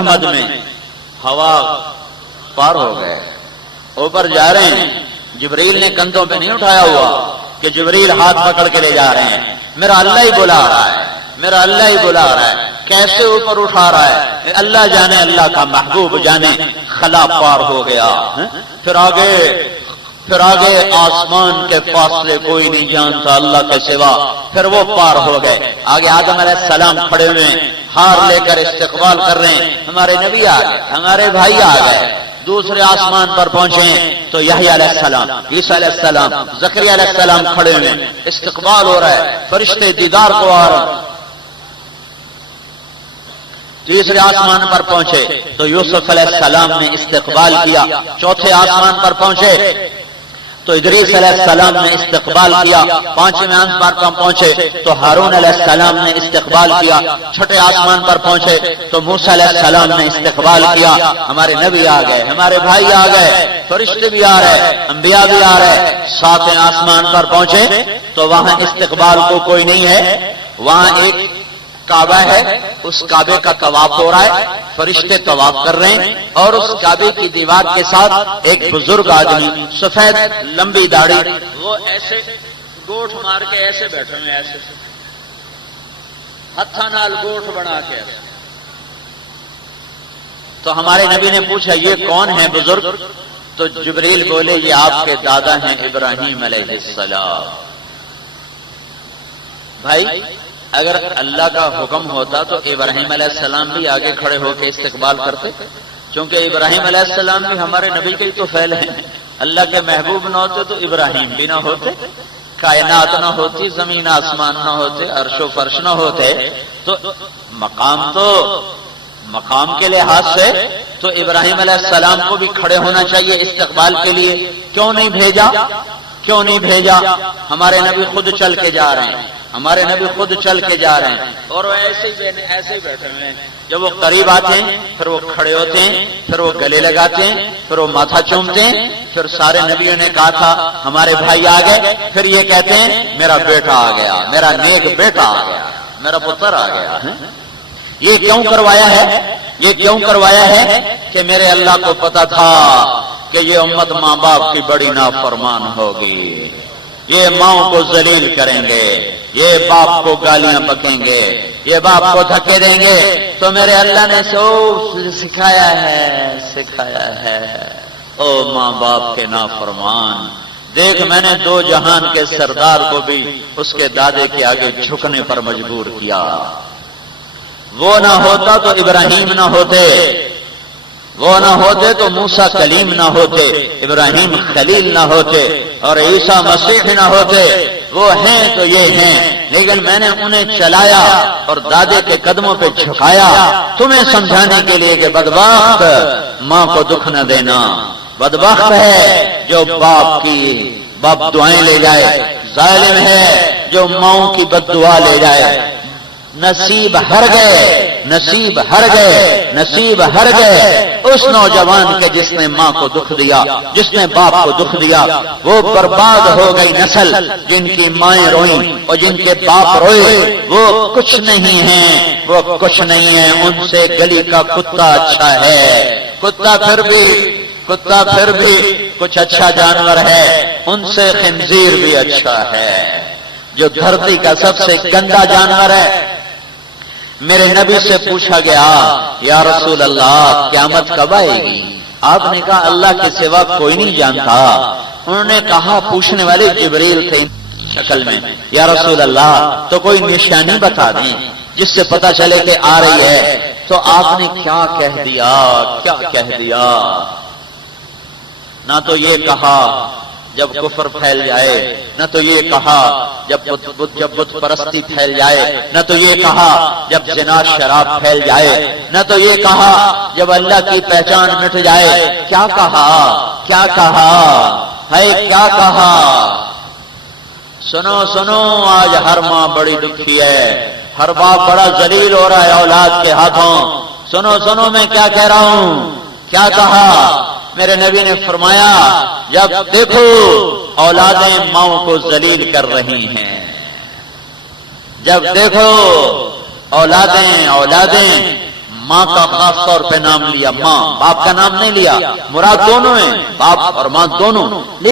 احمد میں ہوا پار ہو گئے، اوپر جا رہے ہیں، جبریل نے کندھوں پہ نہیں اٹھایا ہوا کہ جبریل ہاتھ پکڑ کے لے جا رہے ہیں، میرا اللہ ہی بلا رہا ہے، میرا اللہ ہی بلا رہا ہے، کیسے اوپر اٹھا رہا ہے، اللہ جانے، اللہ کا محبوب جانے، خلا پار ہو گیا۔ پھر آگے آسمان کے فاصلے کوئی نہیں جانتا اللہ کے سوا، پھر وہ پار ہو گئے۔ آگے آدم علیہ السلام کھڑے ہوئے ہار لے کر استقبال کر رہے ہیں، ہمارے نبی آ گئے، ہمارے بھائی آ گئے۔ دوسرے آسمان پر پہنچے تو یحییٰ علیہ السلام، عیسیٰ علیہ السلام، زکریا علیہ السلام کھڑے ہوئے، استقبال ہو رہا ہے، فرشتے دیدار کو آ رہے ہیں۔ تیسرے آسمان پر پہنچے تو یوسف علیہ السلام نے استقبال کیا۔ چوتھے آسمان پر پہنچے تو ادریس علیہ السلام نے استقبال کیا۔ پانچویں آسمان پر پہنچے تو ہارون علیہ السلام نے استقبال کیا۔ چھٹے آسمان پر پہنچے تو موسیٰ علیہ السلام نے استقبال کیا۔ ہمارے نبی آ گئے، ہمارے بھائی آ گئے، فرشتے بھی آ رہے، انبیاء بھی آ رہے۔ ساتویں آسمان پر پہنچے تو وہاں استقبال کو کوئی نہیں ہے، وہاں ایک کعبہ ہے، اس کعبے کا طواف ہو رہا ہے، فرشتے طواف کر رہے ہیں، اور اس کعبے کی دیوار کے ساتھ ایک بزرگ آدمی، سفید لمبی داڑھی، وہ ایسے گوٹھ مار کے ایسے بیٹھے ہوئے، ایسے ہتھا نال گوٹھ بنا کے ایسے۔ تو ہمارے نبی نے پوچھا یہ کون ہے بزرگ؟ تو جبریل بولے یہ آپ کے دادا ہیں ابراہیم علیہ السلام۔ بھائی اگر اللہ کا حکم ہوتا تو ابراہیم علیہ السلام بھی آگے کھڑے ہو کے استقبال کرتے، چونکہ ابراہیم علیہ السلام بھی ہمارے نبی کے ہی تو فعل ہیں۔ اللہ کے محبوب نہ ہوتے تو ابراہیم بھی نہ ہوتے، کائنات نہ ہوتی، زمین آسمان نہ ہوتے، عرش و فرش نہ ہوتے۔ تو مقام کے لحاظ سے تو ابراہیم علیہ السلام کو بھی کھڑے ہونا چاہیے استقبال کے لیے۔ کیوں نہیں بھیجا؟ ہمارے نبی خود چل کے جا رہے ہیں، ہمارے نبی خود چل کے جا رہے ہیں، اور وہ ایسے ہی بیٹھے ہوئے ہیں۔ جب وہ قریب آتے ہیں پھر وہ کھڑے ہوتے ہیں، پھر وہ گلے لگاتے ہیں، پھر وہ ماتھا چومتے ہیں۔ پھر سارے نبیوں نے کہا تھا ہمارے بھائی آ گئے، پھر یہ کہتے ہیں میرا بیٹا آ گیا، میرا نیک بیٹا آ گیا، میرا پتر آ گیا۔ یہ کیوں کروایا ہے کہ میرے اللہ کو پتا تھا کہ یہ امت ماں باپ کی بڑی نافرمان ہوگی، یہ ماؤں کو ذلیل کریں گے، یہ باپ کو گالیاں بکیں گے، یہ باپ کو دھکے دیں گے۔ تو میرے اللہ نے سکھایا ہے او ماں باپ کے نافرمان، دیکھ میں نے دو جہان کے سردار کو بھی اس کے دادے کے آگے جھکنے پر مجبور کیا۔ وہ نہ ہوتا تو ابراہیم نہ ہوتے، وہ نہ ہوتے تو موسیٰ کلیم نہ ہوتے، ابراہیم خلیل نہ ہوتے، اور عیسیٰ مسیح نہ ہوتے۔ وہ ہیں تو یہ ہیں، لیکن میں نے انہیں چلایا اور دادے کے قدموں پہ جھکایا تمہیں سمجھانے کے لیے کہ بدبخت ماں کو دکھ نہ دینا، بدبخت ہے جو باپ دعائیں لے جائے، ظالم ہے جو ماؤں کی بد دعا لے جائے۔ نصیب ہر گئے اس نوجوان کے جس نے ماں کو دکھ دیا، جس نے باپ کو دکھ دیا۔ وہ برباد ہو گئی نسل جن کی مائیں روئیں اور جن کے باپ روئے، وہ کچھ نہیں ہیں، ان سے گلی کا کتا اچھا ہے۔ کتا پھر بھی کچھ اچھا جانور ہے، ان سے خنزیر بھی اچھا ہے، جو دھرتی کا سب سے گندا جانور ہے۔ میرے نبی سے پوچھا گیا یا رسول اللہ قیامت کب آئے گی؟ آپ نے کہا اللہ کے سوا کوئی نہیں جانتا۔ انہوں نے کہا پوچھنے والے جبریل تھے شکل میں، یا رسول اللہ تو کوئی نشانی بتا دیں جس سے پتا چلے کہ آ رہی ہے۔ تو آپ نے کیا کہہ دیا، نہ تو یہ کہا جب کفر پھیل جائے، نہ تو یہ کہا جب بت پرستی پھیل جائے، نہ تو یہ کہا جب زنا شراب پھیل جائے، نہ تو یہ کہا جب اللہ کی پہچان مٹ جائے۔ کیا کہا؟ سنو آج ہر ماں بڑی دکھی ہے، ہر باپ بڑا ذلیل ہو رہا ہے اولاد کے ہاتھوں۔ سنو میں کیا کہہ رہا ہوں، کیا کہا؟ میرے نبی نے فرمایا جب دیکھو اولادیں ماؤں کو ذلیل کر رہی ہیں، جب دیکھو اولادیں ماں کا خاص طور پہ نام لیا، ماں، باپ کا نام نہیں لیا، مراد دونوں ہیں، باپ اور ماں دونوں۔